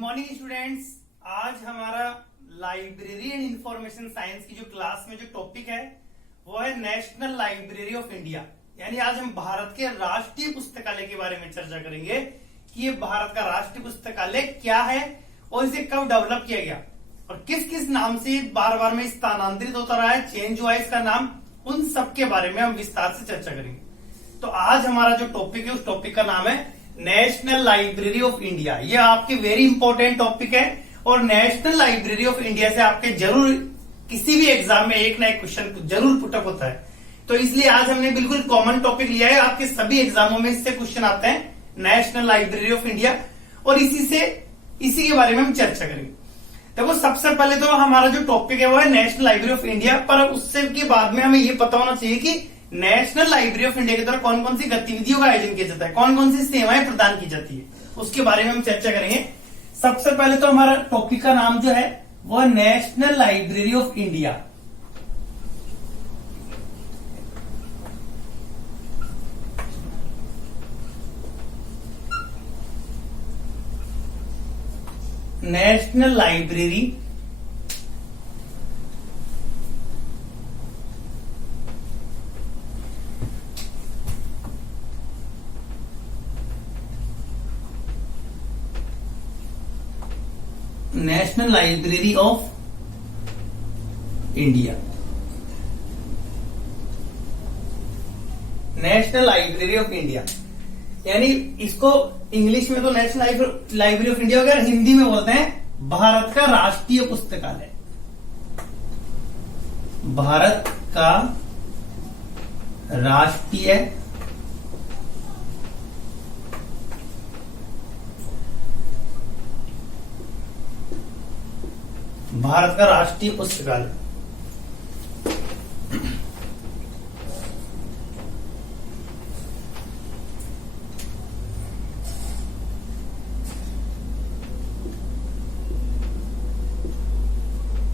Morning students. आज हमारा library and information science की जो क्लास में जो टॉपिक है वो है नेशनल लाइब्रेरी ऑफ इंडिया। यानी आज हम भारत के राष्ट्रीय पुस्तकालय के बारे में चर्चा करेंगे कि ये भारत का राष्ट्रीय पुस्तकालय क्या है और इसे कब डेवलप किया गया और किस किस नाम से बार बार में स्थानांतरित होता रहा है, चेंज हुआ है इसका नाम, उन सब के बारे में हम विस्तार से चर्चा करेंगे। तो आज हमारा जो टॉपिक है उस टॉपिक का नाम है नेशनल लाइब्रेरी ऑफ इंडिया। ये आपके वेरी इंपॉर्टेंट टॉपिक है और नेशनल लाइब्रेरी ऑफ इंडिया से आपके जरूर किसी भी एग्जाम में एक ना एक क्वेश्चन जरूर पुटअप होता है। तो इसलिए आज हमने बिल्कुल कॉमन टॉपिक लिया है, आपके सभी एग्जामों में इससे क्वेश्चन आते हैं, नेशनल लाइब्रेरी ऑफ इंडिया, और इसी के बारे में हम चर्चा करेंगे। देखो, सबसे पहले तो हमारा जो टॉपिक है वो है नेशनल लाइब्रेरी ऑफ इंडिया, पर उससे के बाद में हमें ये पता होना चाहिए कि नेशनल लाइब्रेरी ऑफ इंडिया के द्वारा कौन कौन सी गतिविधियों का आयोजन किया जाता है, कौन कौन सी सेवाएं प्रदान की जाती है, उसके बारे में हम चर्चा करेंगे। सबसे पहले तो हमारा टॉपिक का नाम जो है वो है national library of India. National library national library of India. National library of India यानी इसको इंग्लिश में तो नेशनल लाइब्रेरी ऑफ इंडिया वगैरह, हिंदी में बोलते हैं भारत का राष्ट्रीय पुस्तकालय। भारत का राष्ट्रीय पुस्तकालय।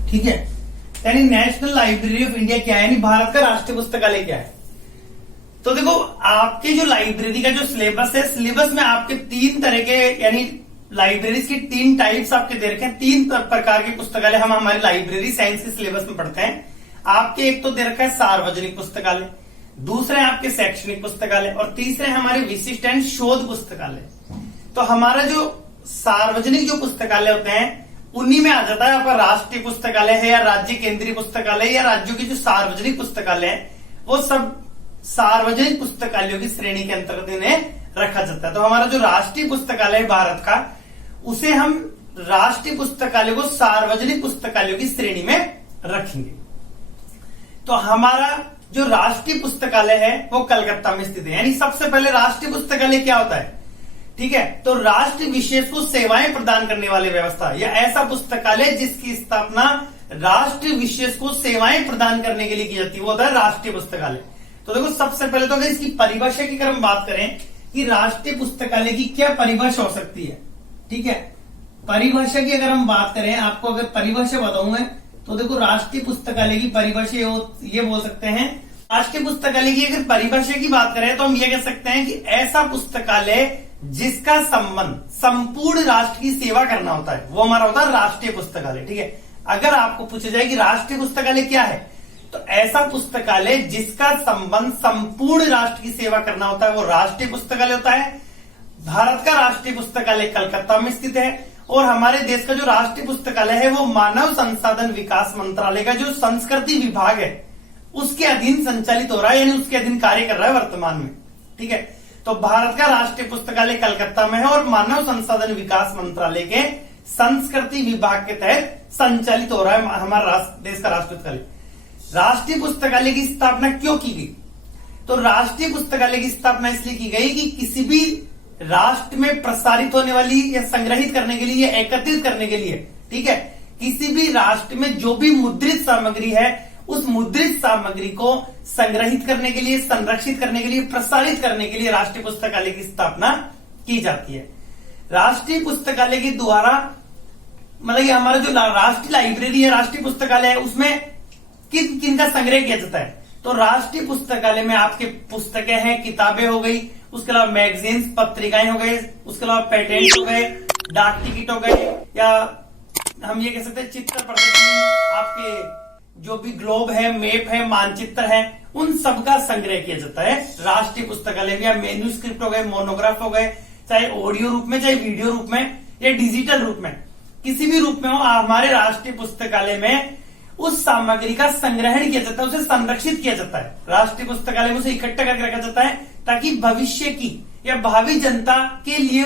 ठीक है, यानी नेशनल लाइब्रेरी ऑफ इंडिया क्या है, यानी भारत का राष्ट्रीय पुस्तकालय क्या है। तो देखो, आपके जो लाइब्रेरी का जो सिलेबस है, सिलेबस में आपके तीन तरह के यानी लाइब्रेरीज की तीन टाइप्स आपके दे रखे हैं, तीन प्रकार के पुस्तकालय हम हमारे लाइब्रेरी साइंस के सिलेबस में पढ़ते हैं। आपके एक तो दे रखा है सार्वजनिक पुस्तकालय, दूसरे आपके शैक्षणिक पुस्तकालय और तीसरे हमारे विशिष्ट एंड शोध पुस्तकालय। तो हमारा जो सार्वजनिक जो पुस्तकालय होते हैं उन्हीं में आ जाता है आपका राष्ट्रीय पुस्तकालय है या राज्य केंद्रीय पुस्तकालय या राज्यों की जो सार्वजनिक पुस्तकालय है वो सब सार्वजनिक पुस्तकालयों की श्रेणी के अंतर्गत इन्हें रखा जाता है। तो हमारा जो राष्ट्रीय पुस्तकालय है भारत का, उसे हम राष्ट्रीय पुस्तकालय को सार्वजनिक पुस्तकालयों की श्रेणी में रखेंगे। तो हमारा जो राष्ट्रीय पुस्तकालय है वो कलकत्ता में स्थित है। यानी सबसे पहले राष्ट्रीय पुस्तकालय क्या होता है, ठीक है, तो राष्ट्र विशेष को सेवाएं प्रदान करने वाली व्यवस्था या ऐसा पुस्तकालय जिसकी स्थापना राष्ट्र विशेष को सेवाएं प्रदान करने के लिए की जाती है वो होता है राष्ट्रीय पुस्तकालय। तो देखो, सबसे पहले तो अगर इसकी परिभाषा की अगर हम बात करें कि राष्ट्रीय पुस्तकालय की क्या परिभाषा हो सकती है, ठीक है, परिभाषा की अगर हम बात करें, आपको अगर परिभाषा बताऊंगा तो देखो, राष्ट्रीय पुस्तकालय की परिभाषा ये बोल सकते हैं, राष्ट्रीय पुस्तकालय की अगर परिभाषा की बात करें तो हम ये कह सकते हैं कि ऐसा पुस्तकालय जिसका संबंध संपूर्ण राष्ट्र की सेवा करना होता है वो हमारा होता है राष्ट्रीय पुस्तकालय। ठीक है, अगर आपको पूछा जाए कि राष्ट्रीय पुस्तकालय क्या है, तो ऐसा पुस्तकालय जिसका संबंध संपूर्ण राष्ट्र की सेवा करना होता है वो राष्ट्रीय पुस्तकालय होता है। भारत का राष्ट्रीय पुस्तकालय कलकत्ता में स्थित है और हमारे देश का जो राष्ट्रीय पुस्तकालय है वो मानव संसाधन विकास मंत्रालय का जो संस्कृति विभाग है उसके अधीन संचालित हो रहा है, यानी उसके अधीन कार्य कर रहा है वर्तमान में। ठीक है, तो भारत का राष्ट्रीय पुस्तकालय कलकत्ता में है और मानव संसाधन विकास मंत्रालय के संस्कृति विभाग के तहत संचालित हो रहा है हमारा देश का राष्ट्रीय पुस्तकालय। राष्ट्रीय पुस्तकालय की स्थापना क्यों की गई, तो राष्ट्रीय पुस्तकालय की स्थापना इसलिए की गई कि किसी भी राष्ट्र में प्रसारित होने वाली या संग्रहित करने के लिए या एकत्रित करने के लिए, ठीक है, किसी भी राष्ट्र में जो भी मुद्रित सामग्री है उस मुद्रित सामग्री को संग्रहित करने के लिए, संरक्षित करने के लिए, प्रसारित करने के लिए राष्ट्रीय पुस्तकालय की स्थापना की जाती है। राष्ट्रीय पुस्तकालय के द्वारा मतलब ये हमारा जो राष्ट्रीय लाइब्रेरी है, राष्ट्रीय पुस्तकालय है, उसमें किन किन का संग्रह किया जाता है, तो राष्ट्रीय पुस्तकालय में आपके पुस्तकें हैं, किताबें हो गई, उसके अलावा मैगजीन्स पत्रिकाएं हो गई, उसके अलावा पेटेंट हो गए, डाक टिकट हो गए, या हम ये कह सकते हैं चित्र प्रदर्शनी, आपके जो भी ग्लोब है, मैप है, मानचित्र है, उन सब का संग्रह किया जाता है राष्ट्रीय पुस्तकालय में। या मैन्यूस्क्रिप्ट हो गए, मोनोग्राफ हो गए, चाहे ऑडियो रूप में, चाहे वीडियो रूप में, या डिजिटल रूप में, किसी भी रूप में हो, हमारे राष्ट्रीय पुस्तकालय में उस सामग्री का संग्रहण किया जाता है, उसे संरक्षित किया जाता है। राष्ट्रीय पुस्तकालय में उसे इकट्ठा करके रखा जाता है ताकि भविष्य की या भावी जनता के लिए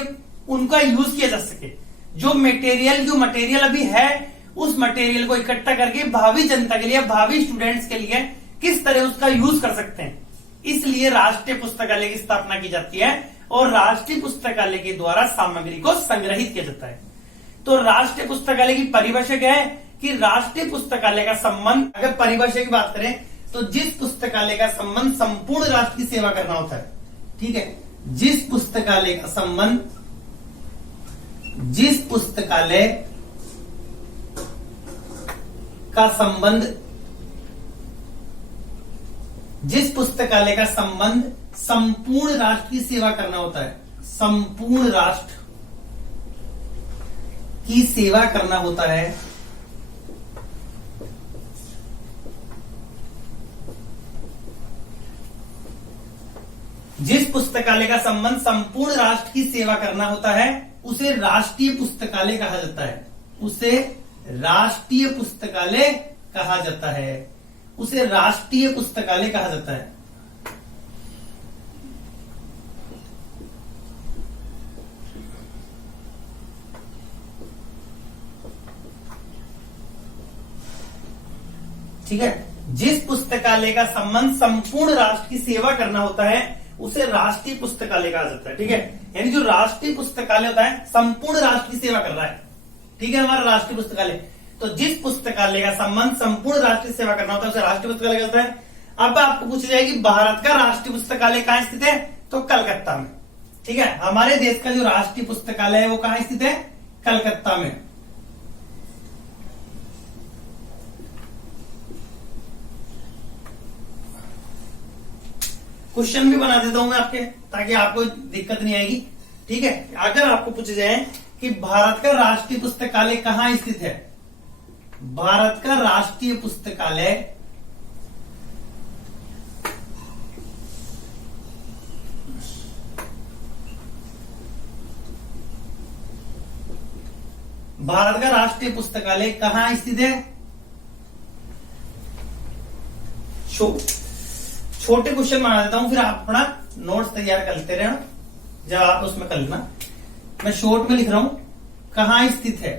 उनका यूज किया जा सके। जो मटेरियल अभी है, उस मटेरियल को इकट्ठा करके भावी जनता के लिए, भावी स्टूडेंट्स के लिए किस तरह उसका यूज कर सकते हैं, इसलिए राष्ट्रीय पुस्तकालय की स्थापना की जाती है और राष्ट्रीय पुस्तकालय के द्वारा सामग्री को संग्रहित किया जाता है। तो राष्ट्रीय पुस्तकालय की परिभाषा क्या है कि राष्ट्रीय पुस्तकालय का संबंध, अगर परिभाषा की बात करें तो जिस पुस्तकालय का संबंध संपूर्ण राष्ट्र की सेवा करना होता है, ठीक है, जिस पुस्तकालय का संबंध संपूर्ण राष्ट्र की सेवा करना होता है, संपूर्ण राष्ट्र की सेवा करना होता है, जिस पुस्तकालय का संबंध संपूर्ण राष्ट्र की सेवा करना होता है, उसे राष्ट्रीय पुस्तकालय कहा जाता है, उसे राष्ट्रीय पुस्तकालय कहा जाता है, उसे राष्ट्रीय पुस्तकालय कहा जाता है। ठीक है, जिस पुस्तकालय का संबंध संपूर्ण राष्ट्र की सेवा करना होता है, उसे राष्ट्रीय पुस्तकालय कहा जाता है। ठीक है, यानी जो राष्ट्रीय पुस्तकालय होता है संपूर्ण राष्ट्र की सेवा कर रहा है, ठीक है, हमारा राष्ट्रीय पुस्तकालय। तो जिस पुस्तकालय का संबंध संपूर्ण राष्ट्र की सेवा करना होता है, उसे राष्ट्रीय पुस्तकालय कहता है। अब आपको पूछा जाएगा कि भारत का राष्ट्रीय पुस्तकालय कहां स्थित है, तो कलकत्ता में। ठीक है, हमारे देश का जो राष्ट्रीय पुस्तकालय है वो कहां स्थित है, कलकत्ता में। क्वेश्चन भी बना देता हूं मैं आपके, ताकि आपको दिक्कत नहीं आएगी। ठीक है, अगर आपको पूछा जाए कि भारत का राष्ट्रीय पुस्तकालय कहां स्थित है, भारत का राष्ट्रीय पुस्तकालय कहां स्थित है, छोटे क्वेश्चन बना देता हूं, फिर आप अपना नोट्स तैयार करते रहना, जब आप उसमें कर लेना। मैं शॉर्ट में लिख रहा हूं, कहां स्थित है।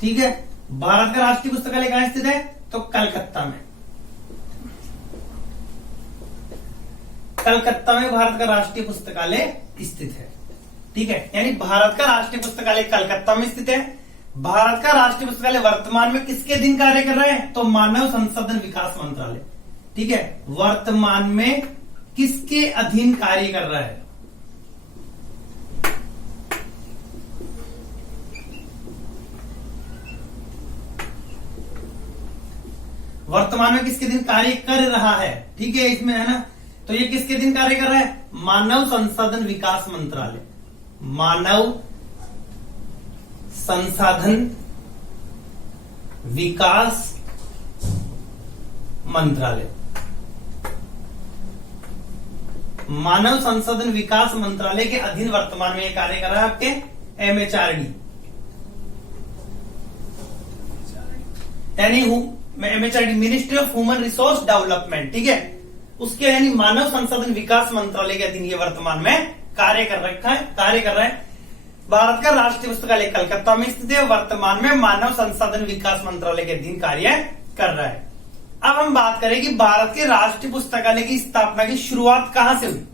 ठीक है, भारत का राष्ट्रीय पुस्तकालय कहां स्थित है, तो कलकत्ता में। कलकत्ता में भारत का राष्ट्रीय पुस्तकालय स्थित है। ठीक है, यानी भारत का राष्ट्रीय पुस्तकालय कलकत्ता में स्थित है। भारत का राष्ट्रीय पुस्तकालय वर्तमान में किसके अधीन कार्य कर रहा है, तो मानव संसाधन विकास मंत्रालय। ठीक है, वर्तमान में किसके अधीन कार्य कर रहा है, वर्तमान में किसके अधीन कार्य कर रहा है। ठीक है, इसमें है ना, तो ये किसके अधीन कार्य कर रहा है, मानव संसाधन विकास मंत्रालय, मानव संसाधन विकास मंत्रालय। मानव संसाधन विकास मंत्रालय के अधीन वर्तमान में यह कार्य कर रहा है आपके MHRD, यानी MHRD ministry of human resource development. ठीक है, उसके यानी मानव संसाधन विकास मंत्रालय के अधीन ये वर्तमान में कार्य कर रहा है। भारत का राष्ट्रीय पुस्तकालय कलकत्ता में स्थित है, वर्तमान में मानव संसाधन विकास मंत्रालय के अधीन कार्य कर रहा है। अब हम बात करें कि भारत के राष्ट्रीय पुस्तकालय की स्थापना की शुरुआत कहां से हुई।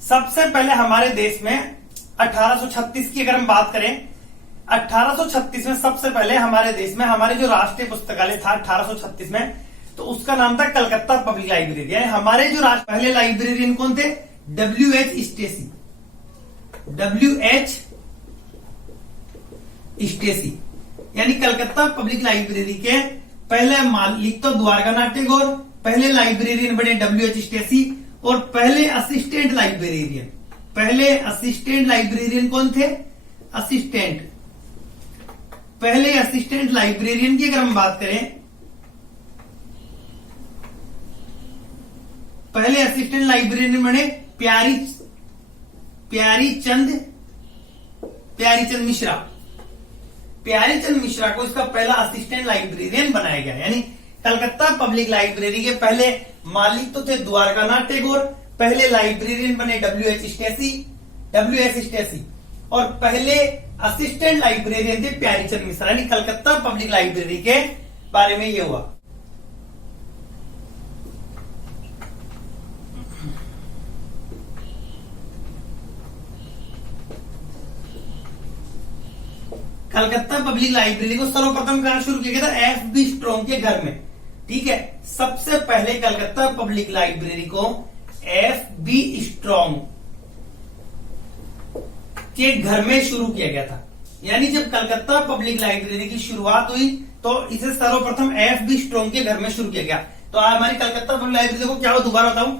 सबसे पहले हमारे देश में 1836 की अगर हम बात करें, 1836 में सबसे पहले हमारे देश में हमारे जो राष्ट्रीय पुस्तकालय था 1836 में, तो उसका नाम था कलकत्ता पब्लिक लाइब्रेरी। यानी हमारे जो पहले लाइब्रेरियन कौन थे, WH स्टेसी, WH स्टेसी, यानी कलकत्ता पब्लिक लाइब्रेरी के पहले मालिक तो द्वारकानाथ टैगोर, पहले लाइब्रेरियन बने WH स्टेसी, और पहले असिस्टेंट लाइब्रेरियन पहले असिस्टेंट लाइब्रेरियन कौन थे? पहले असिस्टेंट लाइब्रेरियन की अगर हम बात करें, पहले असिस्टेंट लाइब्रेरियन बने प्यारीचंद मिश्रा। प्यारीचंद मिश्रा को इसका पहला असिस्टेंट लाइब्रेरियन बनाया गया। यानी कलकत्ता पब्लिक लाइब्रेरी के पहले मालिक तो थे द्वारकानाथ टैगोर, पहले लाइब्रेरियन बने WH स्टेसी और पहले असिस्टेंट लाइब्रेरियन थे प्यारीचंद मिश्रा। यानी कलकत्ता पब्लिक लाइब्रेरी के बारे में ये हुआ। कलकत्ता पब्लिक लाइब्रेरी को सर्वप्रथम कहां शुरू किया गया था? FB स्ट्रॉन्ग के घर में। ठीक है, सबसे पहले कलकत्ता पब्लिक लाइब्रेरी को FB स्ट्रॉन्ग के घर में शुरू किया गया था। यानी जब कलकत्ता पब्लिक लाइब्रेरी की शुरुआत हुई तो इसे सर्वप्रथम FB स्ट्रॉन्ग के घर में शुरू किया गया। तो हमारी कलकत्ता पब्लिक लाइब्रेरी को क्या हो, दोबारा बताऊं।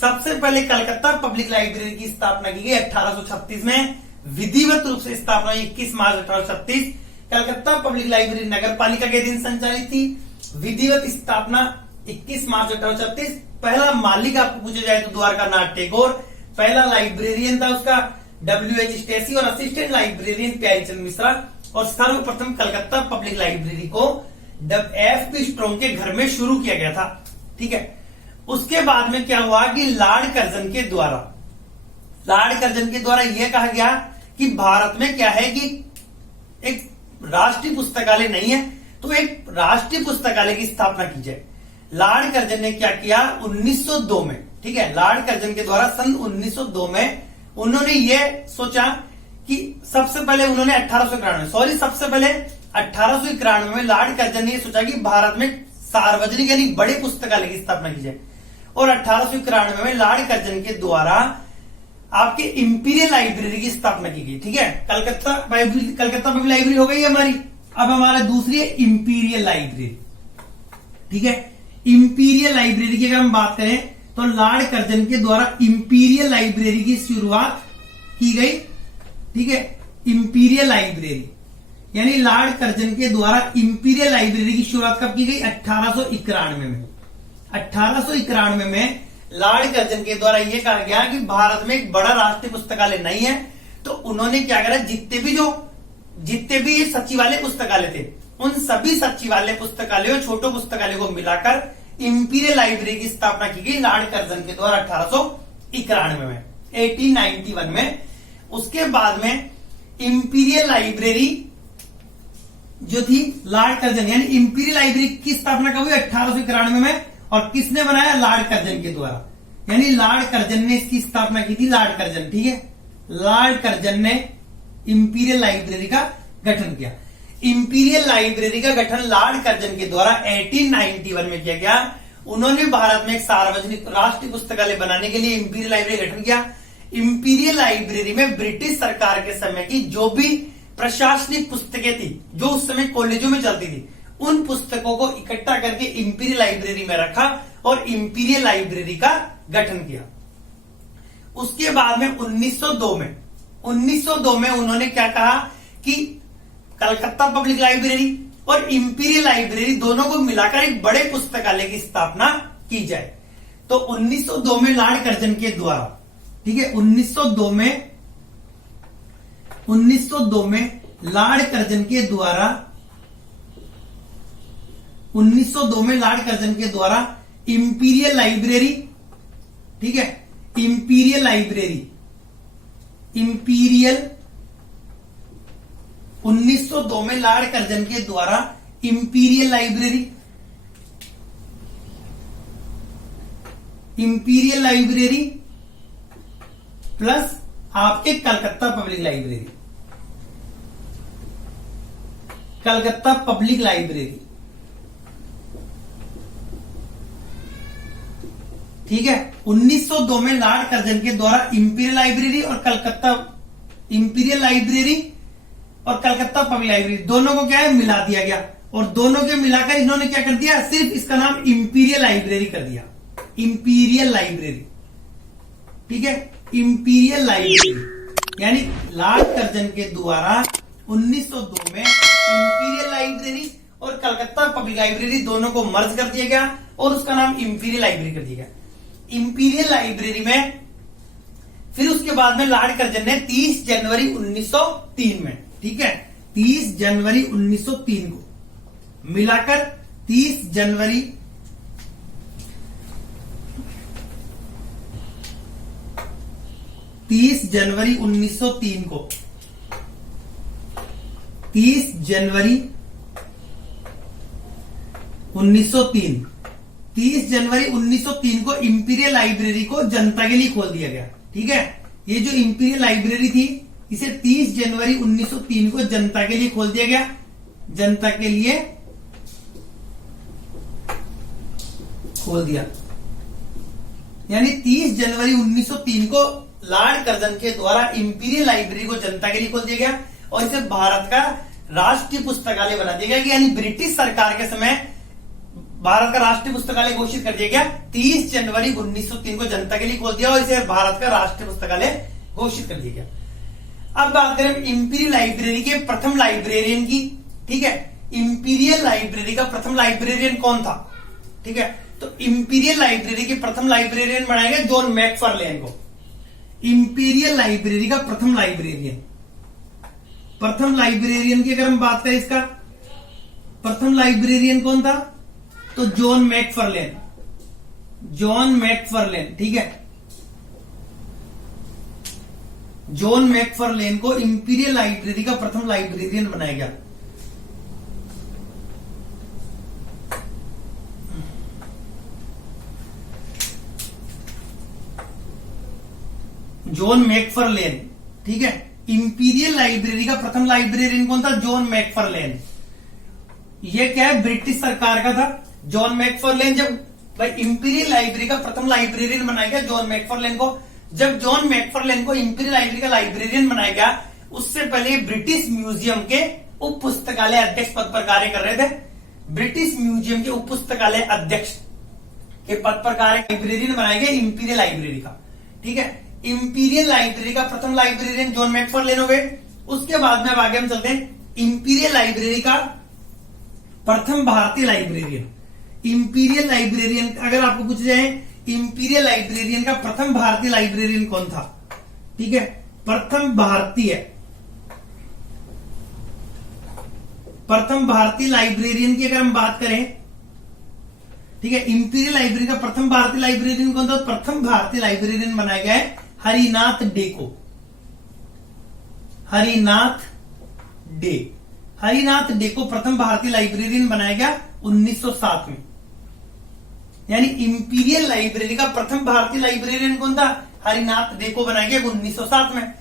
सबसे पहले कलकत्ता पब्लिक लाइब्रेरी की स्थापना की गई 1836 में, विधिवत रूप से स्थापना 21 मार्च 1836। कलकत्ता पब्लिक लाइब्रेरी नगर पालिका के अधीन संचालित थी। विधिवत स्थापना 21 मार्च 1836। पहला मालिक आपको पूछा जाए तो द्वारकानाथ टैगोर, पहला लाइब्रेरियन था उसका WH स्टेसी और असिस्टेंट लाइब्रेरियन प्यारीचंद मिश्रा। और सर्वप्रथम कलकत्ता पब्लिक लाइब्रेरी को FB स्ट्रॉन्ग के घर में शुरू किया गया था। ठीक है, उसके बाद में क्या हुआ कि लॉर्ड कर्जन के द्वारा यह कहा गया कि भारत में क्या है कि एक राष्ट्रीय पुस्तकालय नहीं है, तो एक राष्ट्रीय पुस्तकालय की स्थापना की जाए। लॉर्ड कर्जन ने क्या किया 1902 में। ठीक है, लॉर्ड कर्जन के द्वारा सन 1902 में उन्होंने ये सोचा कि सबसे पहले 1891 में लॉर्ड कर्जन ने ये सोचा कि भारत में सार्वजनिक यानी बड़े पुस्तकालय की स्थापना की जाए। और 1891 में लॉर्ड कर्जन के द्वारा आपके इंपीरियल लाइब्रेरी की स्थापना की गई। ठीक है, कलकत्ता पब्लिक लाइब्रेरी हो गई हमारी। अब हमारा दूसरी है इंपीरियल लाइब्रेरी। ठीक है, इंपीरियल लाइब्रेरी की अगर हम बात करें तो लॉर्ड कर्जन के द्वारा इंपीरियल लाइब्रेरी की शुरुआत की गई। ठीक है, इंपीरियल लाइब्रेरी यानी लॉर्ड कर्जन के द्वारा इंपीरियल लाइब्रेरी की शुरुआत कब की गई? 1891 में। 1891 में लॉर्ड कर्जन के द्वारा यह कहा गया कि भारत में एक बड़ा राष्ट्रीय पुस्तकालय नहीं है, तो उन्होंने क्या करा, जितने भी सचिवालय पुस्तकालय थे उन सभी सचिवालय पुस्तकालयों छोटो पुस्तकालय को मिलाकर इंपीरियल लाइब्रेरी की स्थापना की गई लॉर्ड कर्जन के द्वारा 1891 में। उसके बाद में इंपीरियल लाइब्रेरी जो थी लॉर्ड कर्जन यानी इंपीरियल लाइब्रेरी की स्थापना कब हुई? 1891 में। और किसने बनाया? लॉर्ड कर्जन के द्वारा। यानी लॉर्ड कर्जन ने इसकी स्थापना की थी। लॉर्ड कर्जन, ठीक है, लॉर्ड कर्जन ने इंपीरियल लाइब्रेरी का गठन किया। इंपीरियल लाइब्रेरी का गठन लॉर्ड कर्जन के द्वारा 1891 में किया गया। उन्होंने भारत में एक सार्वजनिक राष्ट्रीय पुस्तकालय बनाने के लिए इंपीरियल लाइब्रेरी गठन किया। इंपीरियल लाइब्रेरी में ब्रिटिश सरकार के समय की जो भी प्रशासनिक पुस्तकें थी जो उस समय कॉलेजों में चलती थी, उन पुस्तकों को इकट्ठा करके इंपीरियल लाइब्रेरी में रखा और इंपीरियल लाइब्रेरी का गठन किया। उसके बाद में 1902 में उन्होंने क्या कहा कि कलकत्ता पब्लिक लाइब्रेरी और इंपीरियल लाइब्रेरी दोनों को मिलाकर एक बड़े पुस्तकालय की स्थापना की जाए। तो 1902 में लॉर्ड कर्जन के द्वारा, ठीक है, 1902 में लॉर्ड कर्जन के द्वारा 1902 में लॉर्ड कर्जन के द्वारा इंपीरियल लाइब्रेरी, ठीक है, इंपीरियल 1902 में लॉर्ड कर्जन के द्वारा इंपीरियल लाइब्रेरी प्लस आपके कलकत्ता पब्लिक लाइब्रेरी, ठीक है। 1902 में लॉर्ड कर्जन के द्वारा इंपीरियल लाइब्रेरी और कलकत्ता पब्लिक लाइब्रेरी दोनों को क्या है, मिला दिया गया। और दोनों के मिलाकर इन्होंने क्या कर दिया, सिर्फ इसका नाम इंपीरियल लाइब्रेरी कर दिया। इंपीरियल लाइब्रेरी, ठीक है, इंपीरियल लाइब्रेरी, यानी लॉर्ड कर्जन के द्वारा 1902 में इंपीरियल लाइब्रेरी और कलकत्ता पब्लिक लाइब्रेरी दोनों को मर्ज कर दिया गया और उसका नाम इंपीरियल लाइब्रेरी कर दिया गया। इंपीरियल लाइब्रेरी में फिर उसके बाद में लॉर्ड कर्जन ने 30 जनवरी 1903 में, ठीक है, 30 जनवरी 1903 को मिलाकर 30 जनवरी 1903 को 30 जनवरी 1903 को इंपीरियल लाइब्रेरी को जनता के लिए खोल दिया गया। ठीक है, ये जो इंपीरियल लाइब्रेरी थी इसे 30 जनवरी 1903 को जनता के लिए खोल दिया गया। जनता के लिए खोल दिया, यानी 30 जनवरी 1903 को लॉर्ड कर्जन के द्वारा इंपीरियल लाइब्रेरी को जनता के लिए खोल दिया गया और इसे भारत का राष्ट्रीय पुस्तकालय बना दिया गया। यानी ब्रिटिश सरकार के समय भारत का राष्ट्रीय पुस्तकालय घोषित कर दिया गया। 30 जनवरी 1903 को जनता के लिए खोल दिया और इसे भारत का राष्ट्रीय पुस्तकालय घोषित कर दिया गया। अब बात करें इंपीरियल लाइब्रेरी के प्रथम लाइब्रेरियन की। ठीक है, इंपीरियल लाइब्रेरी का प्रथम लाइब्रेरियन कौन था? ठीक है, तो इंपीरियल लाइब्रेरी के प्रथम लाइब्रेरियन बनाएंगे जॉन मैकफार्लेन को। इंपीरियल लाइब्रेरी का प्रथम लाइब्रेरियन की अगर हम बात करें, इसका प्रथम लाइब्रेरियन कौन था? तो जॉन मैकफार्लेन। ठीक है, जॉन मैकफार्लेन को इंपीरियल लाइब्रेरी का प्रथम लाइब्रेरियन बनाया गया। जॉन मैकफार्लेन, ठीक है, इंपीरियल लाइब्रेरी का प्रथम लाइब्रेरियन कौन था? जॉन मैकफार्लेन। ये क्या है? ब्रिटिश सरकार का था। जॉन मैकफार्लेन जब भाई इंपीरियल लाइब्रेरी का प्रथम लाइब्रेरियन बनाया गया जॉन मैकफार्लेन को। जब जॉन मैकफार्लेन को इंपीरियल लाइब्रेरी का लाइब्रेरियन बनाया गया, उससे पहले ब्रिटिश म्यूजियम के उप पुस्तकालय अध्यक्ष पद पर कार्य कर रहे थे। ब्रिटिश म्यूजियम के उप पुस्तकालय अध्यक्ष के पद पर कार्य लाइब्रेरियन बनाया गया इंपीरियल लाइब्रेरी का। ठीक है, इंपीरियल लाइब्रेरी का प्रथम लाइब्रेरियन जॉन मैकफार्लेन हो गए। उसके बाद में अब आगे हम चलते हैं इंपीरियल लाइब्रेरी का प्रथम भारतीय लाइब्रेरियन। इंपीरियल लाइब्रेरियन अगर आपको पूछ जाए इंपीरियल लाइब्रेरियन का प्रथम भारतीय लाइब्रेरियन कौन था? ठीक है, प्रथम भारतीय लाइब्रेरियन की अगर हम बात करें, ठीक है, इंपीरियल लाइब्रेरी का प्रथम भारतीय लाइब्रेरियन कौन था? प्रथम भारतीय लाइब्रेरियन बनाया गया है हरिनाथ डे को प्रथम भारतीय लाइब्रेरियन बनाया गया 1907 में। यानी इंपीरियल लाइब्रेरी का प्रथम भारतीय लाइब्रेरियन कौन था? हरिनाथ डे को बनाया गया 1907 में।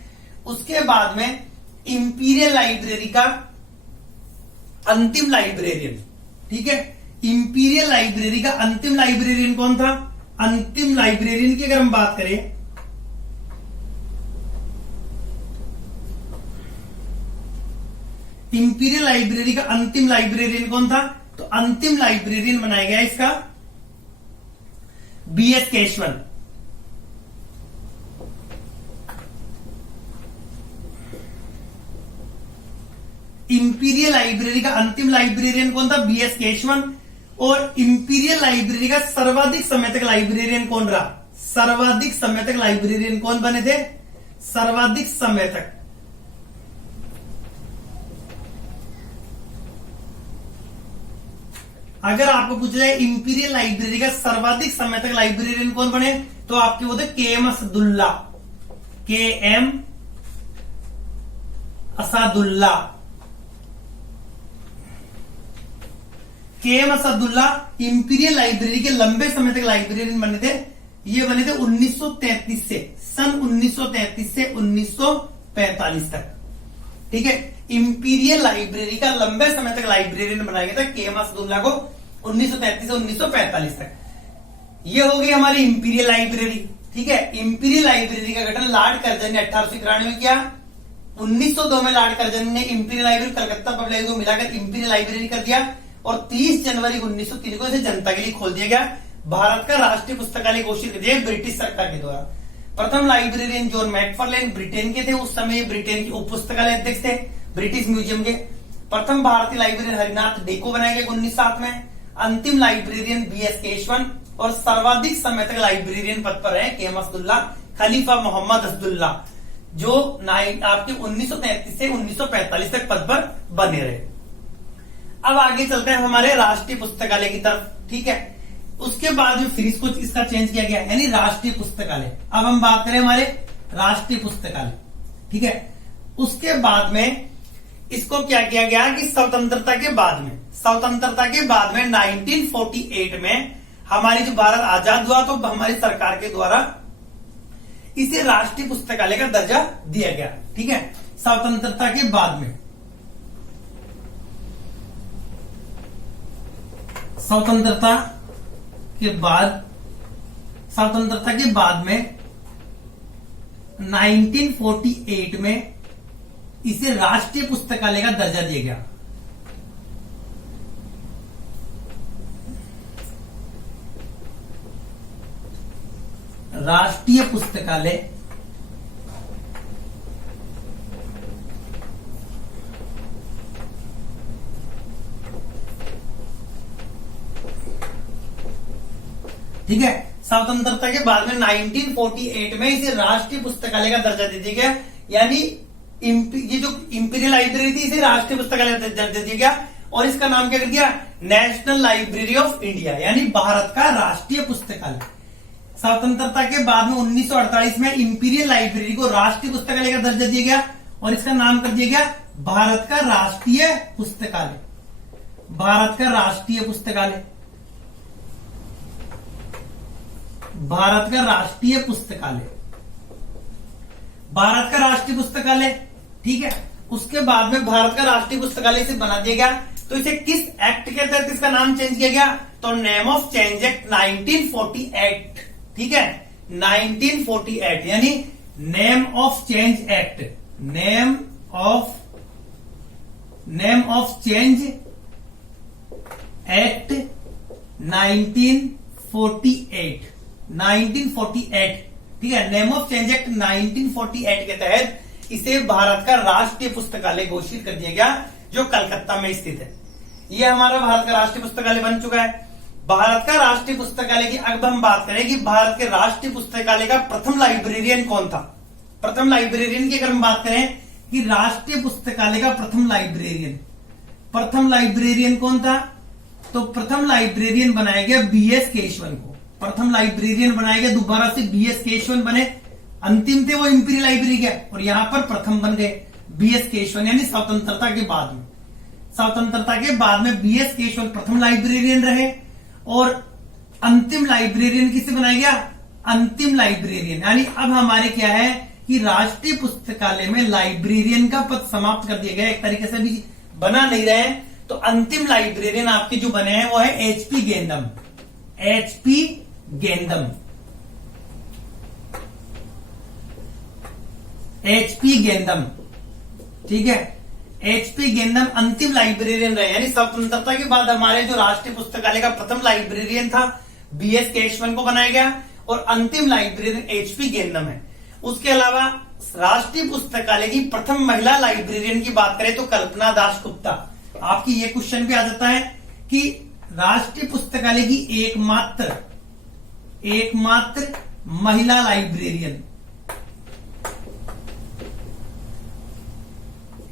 उसके बाद में इंपीरियल लाइब्रेरी का अंतिम लाइब्रेरियन, ठीक है, इंपीरियल लाइब्रेरी का अंतिम लाइब्रेरियन कौन था? अंतिम लाइब्रेरियन की अगर हम बात करें, इंपीरियल लाइब्रेरी का अंतिम लाइब्रेरियन कौन था? तो अंतिम लाइब्रेरियन बनाया गया इसका बीएस केशवन। इंपीरियल लाइब्रेरी का अंतिम लाइब्रेरियन कौन था? बीएस केशवन। और इंपीरियल लाइब्रेरी का सर्वाधिक समय तक लाइब्रेरियन कौन रहा? सर्वाधिक समय तक लाइब्रेरियन कौन बने थे? सर्वाधिक समय तक अगर आपको पूछा जाए इंपीरियल लाइब्रेरी का सर्वाधिक समय तक लाइब्रेरियन कौन बने, तो आपके वो थे KM असादुल्ला इंपीरियल लाइब्रेरी के लंबे समय तक लाइब्रेरियन बने थे। ये बने थे 1933 से, सन 1933 से 1945 तक। ठीक है, इंपीरियल लाइब्रेरी का लंबे समय तक लाइब्रेरियन बनाया गया था KM असादुल्ला को 1933 से 1945 तक। ये हो गई हमारी इंपीरियल लाइब्रेरी। ठीक है, इंपीरियल लाइब्रेरी का गठन लॉर्ड कर्जन ने 1893 में किया। 1902 में लॉर्ड कर्जन ने imperial library Calcutta public library को मिलाकर इंपीरियल लाइब्रेरी कर दिया और 30 जनवरी 1903 को इसे जनता के लिए खोल दिया गया। भारत का राष्ट्रीय पुस्तकालय घोषित कर दिया ब्रिटिश सरकार के द्वारा। प्रथम लाइब्रेरियन जॉन मैकफार्लेन ब्रिटेन के थे, उस समय ब्रिटेन के उप पुस्तकालय अध्यक्ष थे ब्रिटिश म्यूजियम के। प्रथम भारतीय लाइब्रेरियन हरिनाथ डेको बनाए गए 1907 में। अंतिम लाइब्रेरियन बीएस केशवन, और सर्वाधिक समय तक लाइब्रेरियन पद पर रहे के एम अब्दुल्ला खलीफा मोहम्मद अब्दुल्ला, जो आपके 1933 से 1945 तक पद पर बने रहे। अब आगे चलते हैं हमारे राष्ट्रीय पुस्तकालय की तरफ, ठीक है। उसके बाद जो फिर इसको इसका चेंज किया गया यानी राष्ट्रीय पुस्तकालय। अब हम बात करें हमारे राष्ट्रीय पुस्तकालय, ठीक है। उसके बाद में इसको क्या किया गया कि स्वतंत्रता के बाद में 1948 में हमारी जो भारत आजाद हुआ तो हमारी सरकार के द्वारा इसे राष्ट्रीय पुस्तकालय का दर्जा दिया गया, ठीक है। स्वतंत्रता के बाद में स्वतंत्रता के बाद में 1948 में इसे राष्ट्रीय पुस्तकालय का दर्जा दिया गया। राष्ट्रीय पुस्तकालय ठीक है। स्वतंत्रता के बाद में 1948 में इसे राष्ट्रीय पुस्तकालय का दर्जा दे दिया गया, यानी ये जो इंपीरियल लाइब्रेरी थी इसे राष्ट्रीय पुस्तकालय का दर्जा दे दिया गया, और इसका नाम क्या कर दिया, नेशनल लाइब्रेरी ऑफ इंडिया, यानी भारत का राष्ट्रीय पुस्तकालय। स्वतंत्रता के बाद में 1948 में इंपीरियल लाइब्रेरी को राष्ट्रीय पुस्तकालय का दर्जा दिया गया और इसका नाम कर दिया गया भारत का राष्ट्रीय पुस्तकालय। भारत का राष्ट्रीय पुस्तकालय, भारत का राष्ट्रीय पुस्तकालय, भारत का राष्ट्रीय पुस्तकालय, ठीक है। उसके बाद में भारत का राष्ट्रीय पुस्तकालय से बना दिया गया, तो इसे किस एक्ट के तहत इसका नाम चेंज किया गया, तो नेम ऑफ चेंज एक्ट 1948, ठीक है। 1948 यानी name of change act, name of change act 1948, ठीक है। नेम ऑफ चेंज एक्ट 1948 के तहत इसे भारत का राष्ट्रीय पुस्तकालय घोषित कर दिया गया, जो कलकत्ता में स्थित है। यह हमारा भारत का राष्ट्रीय पुस्तकालय बन चुका है। भारत का राष्ट्रीय पुस्तकालय की अब हम बात करें कि भारत के राष्ट्रीय पुस्तकालय का प्रथम लाइब्रेरियन कौन था। प्रथम लाइब्रेरियन की अगर हम बात करें कि राष्ट्रीय पुस्तकालय का प्रथम लाइब्रेरियन कौन था, तो प्रथम लाइब्रेरियन बनाया गया बीएस केशवन को। प्रथम लाइब्रेरियन बनाया गया, दोबारा से बीएस केशवन बने। अंतिम थे वो इंपीरियल लाइब्रेरी के, और यहां पर प्रथम बन गए बीएस केशवन, यानी स्वतंत्रता के बाद में। स्वतंत्रता के बाद में बीएस केशवन प्रथम लाइब्रेरियन रहे, और अंतिम लाइब्रेरियन किसे बनाया गया, अंतिम लाइब्रेरियन। यानी अब हमारे क्या है कि राष्ट्रीय पुस्तकालय में लाइब्रेरियन का पद समाप्त कर दिया गया, एक तरीके से भी बना नहीं रहे हैं। तो अंतिम लाइब्रेरियन आपके जो बने हैं वो है एचपी गेंदम, ठीक है। एचपी गेंदम अंतिम लाइब्रेरियन रहे, यानी स्वतंत्रता के बाद हमारे जो राष्ट्रीय पुस्तकालय का प्रथम लाइब्रेरियन था बीएस केशवन को बनाया गया, और अंतिम लाइब्रेरियन एचपी गेंदम है। उसके अलावा राष्ट्रीय पुस्तकालय की प्रथम महिला लाइब्रेरियन की बात करें तो कल्पना दास गुप्ता। आपकी ये क्वेश्चन भी आ जाता है कि राष्ट्रीय पुस्तकालय की एकमात्र महिला लाइब्रेरियन,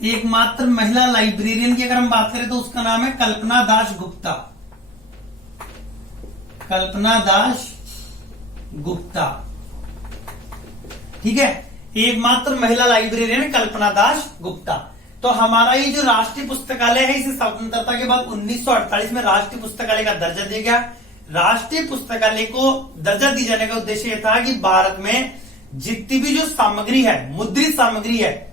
एकमात्र महिला लाइब्रेरियन की अगर हम बात करें तो उसका नाम है कल्पना दास गुप्ता। कल्पना दास गुप्ता, ठीक है। एकमात्र महिला लाइब्रेरियन कल्पना दास गुप्ता। तो हमारा ये जो राष्ट्रीय पुस्तकालय है इसे स्वतंत्रता के बाद 1948 में राष्ट्रीय पुस्तकालय का दर्जा दिया गया। राष्ट्रीय पुस्तकालय को दर्जा दिए जाने का उद्देश्य यह था कि भारत में जितनी भी जो सामग्री है, मुद्रित सामग्री है,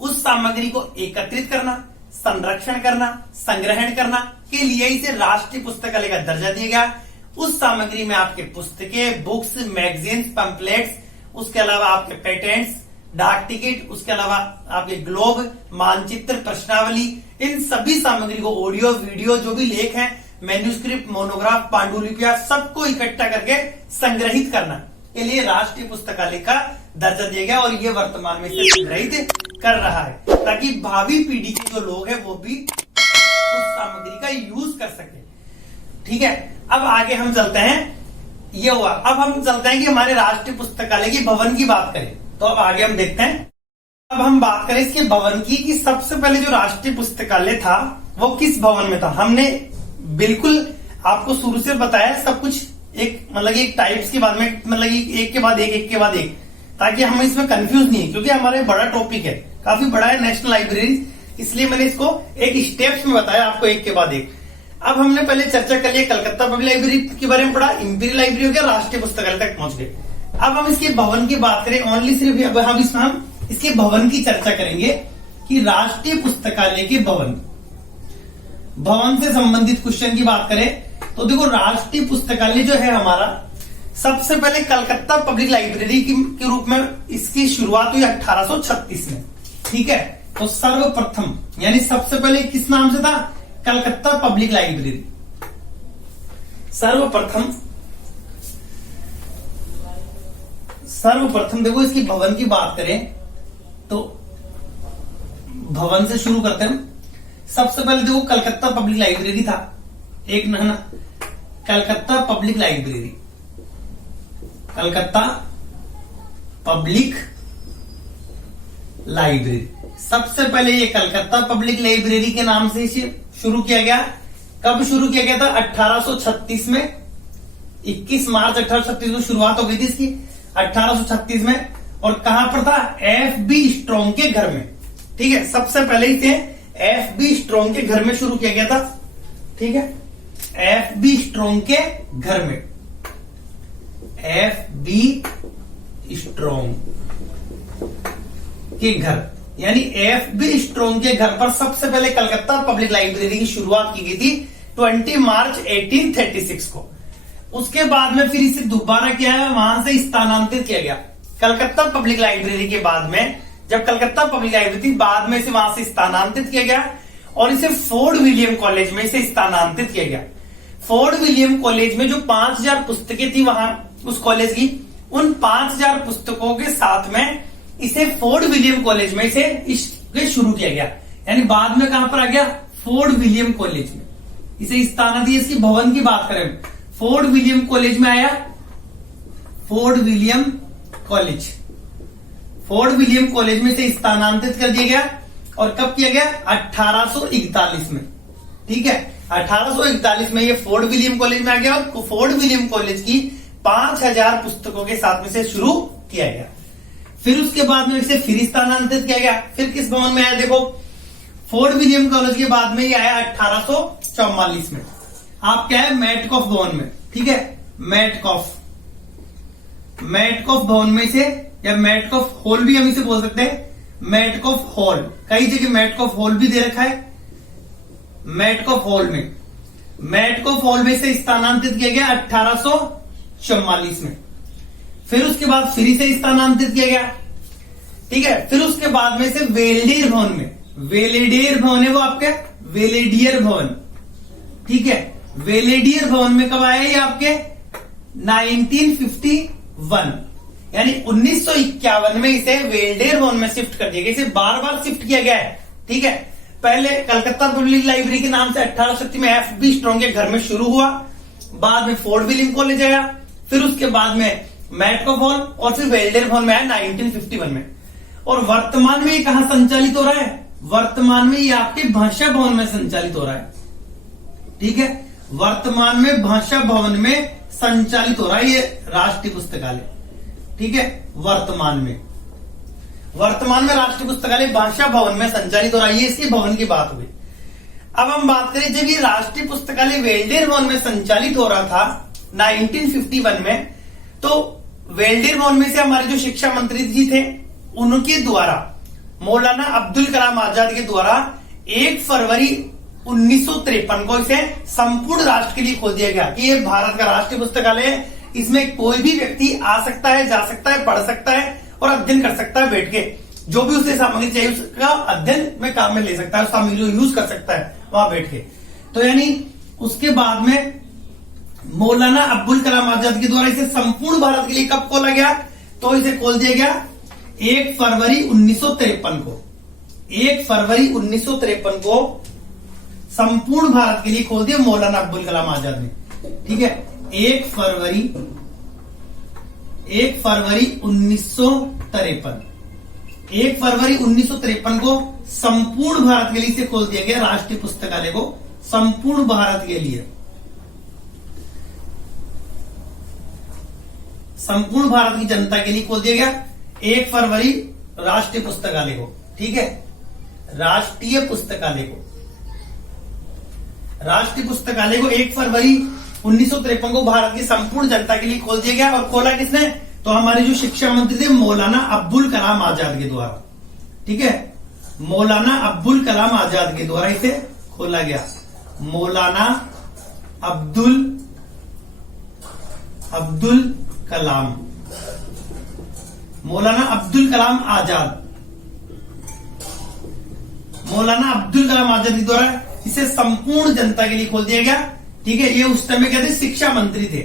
उस सामग्री को एकत्रित करना, संरक्षण करना, संग्रहण करना के लिए इसे राष्ट्रीय पुस्तकालय का दर्जा दिया गया। उस सामग्री में आपके पुस्तकें, बुक्स, मैगजीन्स, पैम्पलेट्स, उसके अलावा आपके पेटेंट्स, डाक टिकट, उसके अलावा आपके ग्लोब, मानचित्र, प्रश्नावली, इन सभी सामग्री को, ऑडियो, वीडियो, जो भी लेख हैं, मैन्यूस्क्रिप्ट, मोनोग्राफ, पांडुलिपियां, सबको इकट्ठा करके संग्रहित करना, के लिए राष्ट्रीय पुस्तकालय का दर्जा दिया गया और ये वर्तमान में इसे संग्रहित कर रहा है ताकि भावी पीढ़ी के जो लोग हैं वो भी उस सामग्री का यूज कर सके। ठीक है, अब आगे हम चलते हैं। ये हुआ, अब हम चलते हैं कि हमारे राष्ट्रीय पुस्तकालय की भवन की बात करें। तो अब आगे हम देखते हैं, अब हम बात करें इसके भवन की कि सबसे पहले जो राष्ट्रीय पुस्तकालय था वो किस भवन में था। हमने बिल्कुल आपको शुरू से बताया सब कुछ, एक मतलब एक टाइप्स के बाद में, मतलब एक के बाद एक के बाद एक, ताकि हम इसमें कंफ्यूज नहीं है, क्योंकि हमारे बड़ा टॉपिक है, काफी बड़ा है नेशनल लाइब्रेरी, इसलिए मैंने इसको एक स्टेप्स में बताया आपको एक के बाद एक। अब हमने पहले चर्चा कर लिया कलकत्ता पब्लिक लाइब्रेरी के बारे में पढ़ा, इंपीरियल लाइब्रेरी हो गया, राष्ट्रीय पुस्तकालय तक पहुंच गए। अब हम इसके भवन की बात करें, ओनली सिर्फ हम इसके भवन की चर्चा करेंगे कि राष्ट्रीय पुस्तकालय के भवन से संबंधित क्वेश्चन की बात करें तो देखो, राष्ट्रीय पुस्तकालय जो है हमारा, सबसे पहले कलकत्ता पब्लिक लाइब्रेरी के रूप में इसकी शुरुआत हुई 1836 में। ठीक है, तो सर्वप्रथम यानी सबसे पहले किस नाम से था, कलकत्ता पब्लिक लाइब्रेरी। सर्वप्रथम देखो इसकी भवन की बात करें तो भवन से शुरू करते हैं। सबसे पहले देखो कलकत्ता पब्लिक लाइब्रेरी था, एक ना Calcutta public library, Calcutta public library. सबसे पहले ये कलकत्ता पब्लिक लाइब्रेरी के नाम से इसे शुरू किया गया। कब शुरू किया गया था, 1836 में, 21 मार्च 1836 को शुरुआत हो गई थी इसकी, 1836 में। और कहां पर था, FB स्ट्रॉन्ग के घर में। ठीक है, सबसे पहले इसे FB स्ट्रॉन्ग के घर में शुरू किया गया था। ठीक है, FB स्ट्रॉन्ग के घर में, FB स्ट्रॉन्ग के घर, यानी FB स्ट्रॉन्ग के घर पर सबसे पहले कलकत्ता पब्लिक लाइब्रेरी की शुरुआत की गई थी 20 मार्च 1836 को। उसके बाद में फिर इसे दोबारा किया है, वहां से स्थानांतरित किया गया कलकत्ता पब्लिक लाइब्रेरी के बाद में। जब कलकत्ता पब्लिक लाइब्रेरी थी, बाद में इसे वहां से स्थानांतरित किया गया और इसे फोर्ड विलियम कॉलेज में इसे स्थानांतरित किया गया। फोर्ड विलियम कॉलेज में जो 5000 पुस्तकें थी वहां उस कॉलेज की, उन 5000 पुस्तकों के साथ में इसे फोर्ड विलियम कॉलेज में इसे शुरू किया गया। यानी बाद में कहां पर आ गया, फोर्ड विलियम कॉलेज में इसे स्थानांतरित। इसकी भवन की बात करें, फोर्ड विलियम कॉलेज में आया, Ford William college, Ford William college में इसे स्थानांतरित कर दिया गया। और कब किया गया, 1841 में। ठीक है, 1841 में ये फोर्ड विलियम कॉलेज में आ गया और फोर्ड विलियम कॉलेज की 5000 पुस्तकों के साथ में से शुरू किया गया। फिर उसके बाद में इसे फिर स्थानांतरित किया गया। फिर किस भवन में आया, देखो फोर्ड विलियम कॉलेज के बाद में ये आया 1844 में। आप क्या है, मैटकॉफ भवन में। ठीक है, मैटकॉफ भवन में से, या मैटकॉफ हॉल भी हम इसे बोल सकते हैं, मैटकॉफ हॉल, कई जगह मैटकॉफ हॉल भी दे रखा है। मैटकॉफ हॉल में से स्थानांतरित किया गया 1844 में। फिर उसके बाद फिर से स्थानांतरित किया गया। ठीक है, फिर उसके बाद में से वेलेडियर भवन में, वेलेडियर भवन है वो आपके, वेलेडियर भवन। ठीक है, वेलेडियर भवन में कब आया ये आपके, 1951, यानी 1951 में इसे वेलेडियर भवन में शिफ्ट कर दिया गया। इसे बार बार शिफ्ट किया गया है। ठीक है, पहले कलकत्ता पब्लिक लाइब्रेरी के नाम से 1836 में FB स्ट्रॉन्ग के घर में शुरू हुआ, बाद में फोर्ड विलियम कॉलेज आया, फिर उसके बाद में मैटकॉफ हॉल और फिर वेलेडियर भवन में आया 1951 में। और वर्तमान में ये कहां संचालित हो रहा है, वर्तमान में ये आपके भाषा भवन में संचालित हो रहा है। ठीक है, वर्तमान में भाषा भवन में संचालित हो रहा है ये राष्ट्रीय पुस्तकालय। ठीक है, वर्तमान में राष्ट्रीय पुस्तकालय भाषा भवन में संचालित हो रहा है। ये इसके भवन की बात हुई। अब हम बात करें, जब ये राष्ट्रीय पुस्तकालय वेलेडियर भवन में संचालित हो रहा था 1951 में, तो वेलेडियर भवन में से हमारे जो शिक्षा मंत्री जी थे उनके द्वारा, मौलाना अब्दुल कलाम आजाद के द्वारा 1 फरवरी 1953 को इसे संपूर्ण राष्ट्र के लिए खोल दिया गया कि ये भारत का राष्ट्रीय पुस्तकालय है। इसमें कोई भी व्यक्ति आ सकता है, जा सकता है, पढ़ सकता है और अध्ययन कर सकता है बैठ के। जो भी उसे सामग्री चाहिए उसका अध्ययन में काम में ले सकता है, सामग्री यूज कर सकता है वहां बैठ के। तो यानी उसके बाद में मौलाना अब्दुल कलाम आजाद के द्वारा इसे संपूर्ण भारत के लिए कब खोला गया? तो इसे खोल दिया गया 1 फरवरी 1953 को। 1 फरवरी 1953 को संपूर्ण भारत के लिए खोल दिया मौलाना अब्दुल कलाम आजाद ने। ठीक है, 1 फरवरी 1953, 1 फरवरी 1953 को संपूर्ण भारत के लिए इसे खोल दिया गया, राष्ट्रीय पुस्तकालय को संपूर्ण भारत के लिए, संपूर्ण भारत की जनता के लिए खोल दिया गया 1 फरवरी राष्ट्रीय पुस्तकालय को। ठीक है, राष्ट्रीय पुस्तकालय को, राष्ट्रीय पुस्तकालय को 1 फरवरी 1953 को भारत की संपूर्ण जनता के लिए खोल दिया गया। और खोला किसने? तो हमारे जो शिक्षा मंत्री थे मौलाना अब्दुल कलाम आजाद के द्वारा। ठीक है, मौलाना अब्दुल कलाम आजाद के द्वारा इसे खोला गया। मौलाना अब्दुल कलाम, मौलाना अब्दुल कलाम आजाद, मौलाना अब्दुल कलाम आजाद के द्वारा इसे संपूर्ण जनता के लिए खोल दिया गया। ठीक है, ये उस समय क्या थे? शिक्षा मंत्री थे,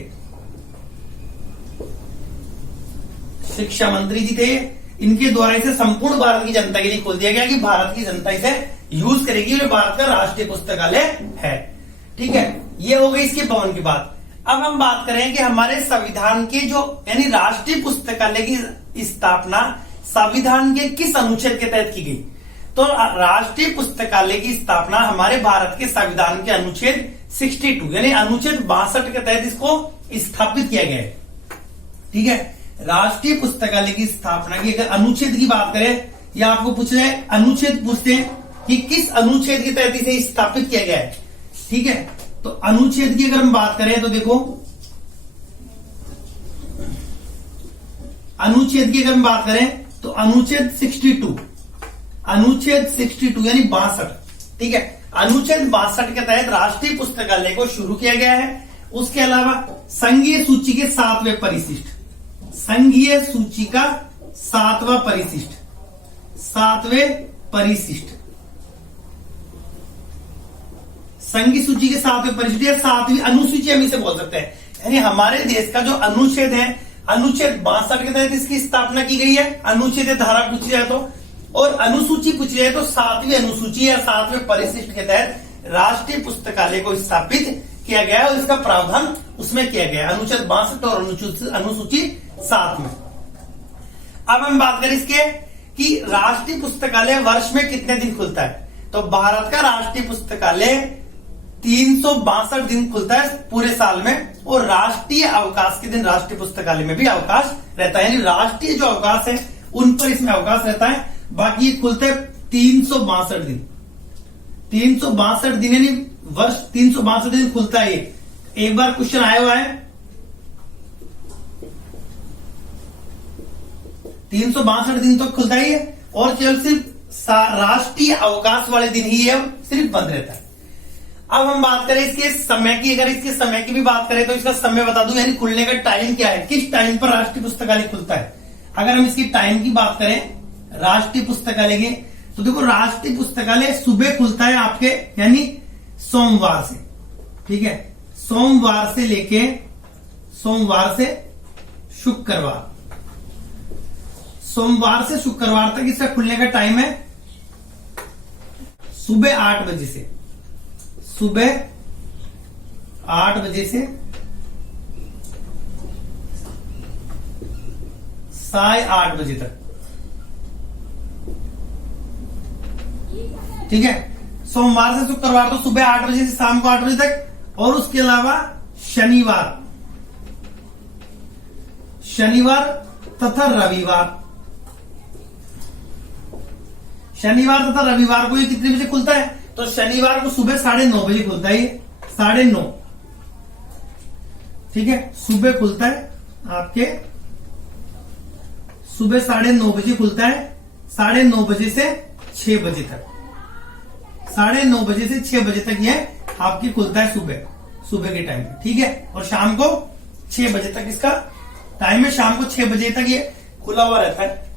शिक्षा मंत्री जी थे। इनके द्वारा इसे संपूर्ण भारत की जनता के लिए खोल दिया गया कि भारत की जनता इसे यूज करेगी और भारत का राष्ट्रीय पुस्तकालय है। ठीक है, ये हो गई इसके भवन की बात। अब हम बात करें कि हमारे संविधान के जो यानी राष्ट्रीय पुस्तकालय की स्थापना संविधान के किस अनुच्छेद के तहत की गई? तो राष्ट्रीय पुस्तकालय की स्थापना हमारे भारत के संविधान के अनुच्छेद 62 यानी अनुच्छेद 62 के तहत इसको स्थापित किया गया है। ठीक है, राष्ट्रीय पुस्तकालय की स्थापना की अगर अनुच्छेद की बात करें या आपको पूछ रहे हैं अनुच्छेद पूछते हैं कि किस अनुच्छेद के तहत इसे स्थापित किया गया है। ठीक है, तो अनुच्छेद की अगर हम बात करें तो देखो, अनुच्छेद की अगर हम बात करें तो अनुच्छेद 62, अनुच्छेद 62 यानी 62। ठीक है, अनुच्छेद 62 के तहत राष्ट्रीय पुस्तकालय को शुरू किया गया है। उसके अलावा संघीय सूची के 7वें परिशिष्ट, संघीय सूची का 7वां परिशिष्ट, 7वें परिशिष्ट, संघीय सूची के 7वें परिशिष्ट या 7वीं अनुसूची हम इसे बोल सकते हैं। यानी हमारे देश का जो अनुच्छेद है, अनुच्छेद 62 के तहत इसकी स्थापना की गई है। अनुच्छेद धारा पूछी जाए तो, और अनुसूची पूछी जाए तो 7वीं अनुसूची या 7वें परिशिष्ट के तहत राष्ट्रीय पुस्तकालय को स्थापित किया गया और इसका प्रावधान उसमें किया गया, अनुच्छेद 62 और अनुसूची 7 में। अब हम बात करें इसके कि राष्ट्रीय पुस्तकालय वर्ष में कितने दिन खुलता है? तो भारत का राष्ट्रीय पुस्तकालय 362 दिन खुलता है पूरे साल में, और राष्ट्रीय अवकाश के दिन राष्ट्रीय पुस्तकालय में भी अवकाश रहता है। यानी राष्ट्रीय जो अवकाश है उन पर इसमें अवकाश रहता है। बाकी ये खुलते हैं 362 दिन, 362 दिन यानी वर्ष 362 दिन खुलता है। एक बार क्वेश्चन आया हुआ है, 362 दिन तो खुलता ही है और केवल सिर्फ राष्ट्रीय अवकाश वाले दिन ही है सिर्फ बंद रहता है। अब हम बात करें इसके समय की, अगर इसके समय की भी बात करें तो इसका समय बता दूं, यानी खुलने का टाइम क्या है, किस टाइम पर राष्ट्रीय पुस्तकालय खुलता है। अगर हम इसकी टाइम की बात करें राष्ट्रीय पुस्तकालय के, तो देखो राष्ट्रीय पुस्तकालय सुबह खुलता है आपके यानी सोमवार से। ठीक है, सोमवार से लेके सोमवार से शुक्रवार, सोमवार से शुक्रवार तक इसका खुलने का टाइम है सुबह 8 बजे से, सुबह 8 बजे से 8:30 बजे तक। ठीक है, सोमवार से शुक्रवार तो सुबह 8 बजे से शाम को 8 बजे तक। और उसके अलावा शनिवार, शनिवार तथा रविवार, शनिवार तथा रविवार को ये कितने बजे खुलता है? तो शनिवार को सुबह 9:30 बजे खुलता है, 9:30। ठीक है, सुबह खुलता है आपके, सुबह 9:30 बजे खुलता है, 9:30 बजे से 6 बजे तक, 9:30 बजे से 6 बजे तक ये आपकी खुलता है सुबह, सुबह के टाइम। ठीक है, और शाम को 6 बजे तक इसका टाइम है, शाम को 6 बजे तक ये खुला हुआ रहता है,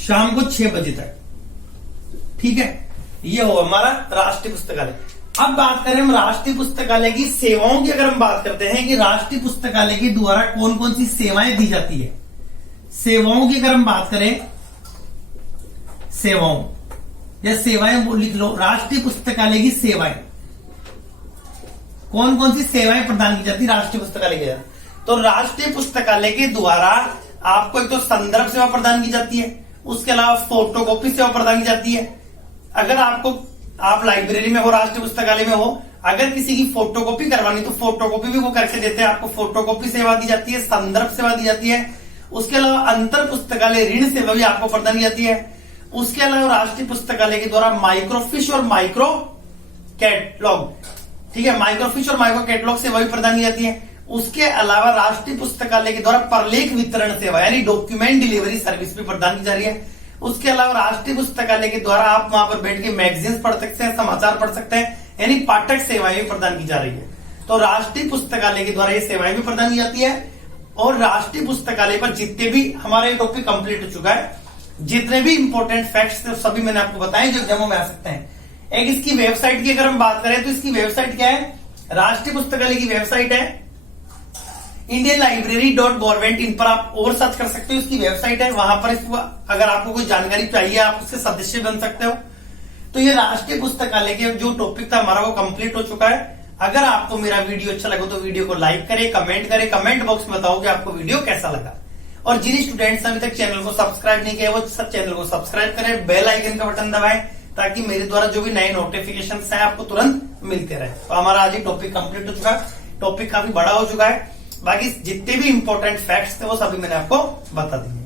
शाम को 6 बजे तक। ठीक है, ये हो हमारा राष्ट्रीय पुस्तकालय। अब बात करें हम राष्ट्रीय पुस्तकालय की सेवाओं की। अगर हम बात करते हैं कि राष्ट्रीय पुस्तकालय के द्वारा कौन कौन सी सेवाएं दी जाती है, सेवाओं की अगर हम बात करें, सेवाओं या सेवाएं वो लिख लो, राष्ट्रीय पुस्तकालय की सेवाएं, कौन कौन सी सेवाएं प्रदान की जाती है राष्ट्रीय पुस्तकालय के द्वारा। तो राष्ट्रीय पुस्तकालय के द्वारा आपको एक तो संदर्भ सेवा प्रदान की जाती है, उसके अलावा फोटोकॉपी सेवा प्रदान की जाती है। अगर आप लाइब्रेरी में हो, राष्ट्रीय पुस्तकालय में हो, अगर किसी की फोटोकॉपी करवानी तो फोटोकॉपी भी वो करके देते हैं, आपको फोटोकॉपी सेवा दी जाती है, संदर्भ सेवा दी जाती है। उसके अलावा अंतर पुस्तकालय ऋण सेवा भी आपको प्रदान की जाती है। उसके अलावा राष्ट्रीय पुस्तकालय के द्वारा माइक्रोफिश और माइक्रो कैटलॉग, ठीक है, माइक्रोफिश और माइक्रो कैटलॉग सेवा भी प्रदान की जाती है। उसके अलावा राष्ट्रीय पुस्तकालय के द्वारा प्रलेख वितरण सेवा यानी डॉक्यूमेंट डिलीवरी सर्विस भी प्रदान की जा रही है। उसके अलावा राष्ट्रीय पुस्तकालय के द्वारा आप वहां पर बैठ के मैगजीन्स पढ़ सकते हैं, समाचार पढ़ सकते हैं, यानी पाठक सेवाएं भी प्रदान की जा रही है। तो राष्ट्रीय पुस्तकालय के द्वारा ये सेवाएं भी प्रदान की जाती है। और राष्ट्रीय पुस्तकालय पर जितने भी हमारा ये टॉपिक कंप्लीट हो चुका है, जितने भी इंपॉर्टेंट फैक्ट्स थे सभी मैंने आपको बताए जो डेमो में आ सकते हैं। एक इसकी वेबसाइट की अगर हम बात करें तो इसकी वेबसाइट क्या है, राष्ट्रीय पुस्तकालय की वेबसाइट है indianlibrary.government, इन पर आप और सर्च कर सकते हो, इसकी वेबसाइट है। वहां पर इसको अगर आपको कोई जानकारी चाहिए आप उससे सदस्य बन सकते हो। तो ये राष्ट्रीय पुस्तकालय के जो टॉपिक था हमारा वो कंप्लीट हो चुका है। अगर आपको मेरा वीडियो अच्छा लगा तो वीडियो को लाइक करें, कमेंट बॉक्स में बताओ कि आपको वीडियो कैसा लगा। और जिन स्टूडेंट्स ने अभी तक चैनल को सब्सक्राइब नहीं किया वो सब चैनल को सब्सक्राइब करें, बेल आइकन का बटन दबाएं ताकि मेरे द्वारा जो भी नए नोटिफिकेशन है आपको तुरंत मिलते रहे। तो हमारा आज ये टॉपिक कंप्लीट हो चुका है, टॉपिक काफी बड़ा हो चुका है। बाकी जितने भी इंपॉर्टेंट फैक्ट्स थे वो सभी मैंने आपको बता दिए।